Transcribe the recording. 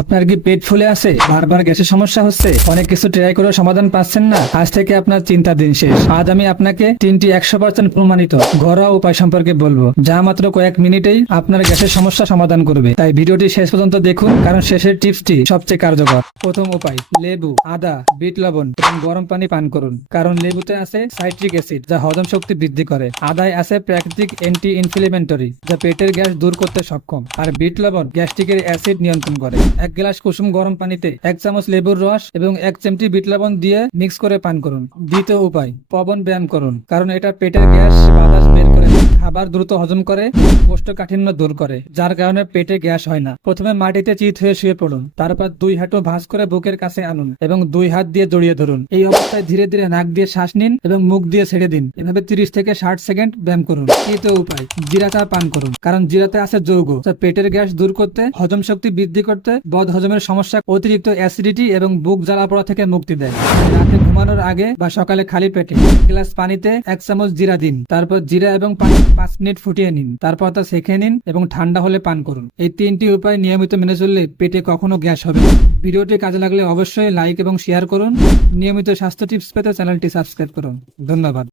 আপনার কি পেট ফুলে আছে, বারবার গ্যাসের সমস্যা হচ্ছে, অনেক কিছু ট্রাই করে সমাধান পাচ্ছেন না? আজ থেকে আপনার চিন্তা দিন শেষ। আজ আমি আপনাকে 3টি 100% প্রমাণিত ঘরোয়া উপায় সম্পর্কে বলবো, যা মাত্র কয়েক মিনিটেই আপনার গ্যাসের সমস্যা সমাধান করবে। তাই ভিডিওটি শেষ পর্যন্ত দেখুন, কারণ শেষের টিপসটি সবচেয়ে কার্যকর। প্রথম উপায়, লেবু, আদা, বিট লবণ এবং গরম পানি পান করুন। কারণ লেবুতে আছে সাইট্রিক অ্যাসিড, যা হজম শক্তি বৃদ্ধি করে। আদায় আছে প্রাকৃতিক অ্যান্টি ইনফ্লেমেটরি, যা পেটের গ্যাস দূর করতে সক্ষম। আর বিট লবণ গ্যাস্ট্রিকের অ্যাসিড নিয়ন্ত্রণ করে। 1 গ্লাস কুসুম গরম পানিতে 1 চামচ লেবুর রস এবং 1 চিমটি বিট লবণ দিয়ে মিক্স করে পান করুন। দ্বিতীয় উপায়, পবন ব্যায়াম করুন। কারণ এটা পেটের গ্যাস বাতাস বের করে দেয়, খাবার দ্রুত হজম করে, কোষ্ঠকাঠিন্য দূর করে, যার কারণে পেটে গ্যাস হয় না। প্রথমে মাটিতে চিত হয়ে শুয়ে পড়ুন, তারপর 2 হাঁটু ভাঁজ করে বুকের কাছে আনুন এবং 2 হাত দিয়ে জড়িয়ে ধরুন। এই অবস্থায় ধীরে ধীরে নাক দিয়ে শ্বাস নিন এবং মুখ দিয়ে ছেড়ে দিন। এভাবে 30 থেকে 60 সেকেন্ড ব্যায়াম করুন। তৃতীয় উপায়, জিরা চা পান করুন। কারণ জিরাতে আছে যৌগ, যা পেটের গ্যাস দূর করতে, হজম শক্তি বৃদ্ধি করতে, বদ হজমের সমস্যা, অতিরিক্ত অ্যাসিডিটি এবং বুক জ্বালা পোড়া থেকে মুক্তি দেয়। রাতে ঘুমানোর আগে বা সকালে খালি পেটে 1 গ্লাস পানিতে 1 চামচ জিরা দিন। তারপর জিরা এবং পানি 5 মিনিট ফুটিয়ে নিন। তারপর তা সেঁকে নিন এবং ঠান্ডা হলে পান করুন। এই 3টি উপায় নিয়মিত মেনে চললে পেটে কখনো গ্যাস হবে না। ভিডিওটি কাজে লাগলে অবশ্যই লাইক এবং শেয়ার করুন। নিয়মিত স্বাস্থ্য টিপস পেতে চ্যানেলটি সাবস্ক্রাইব করুন। ধন্যবাদ।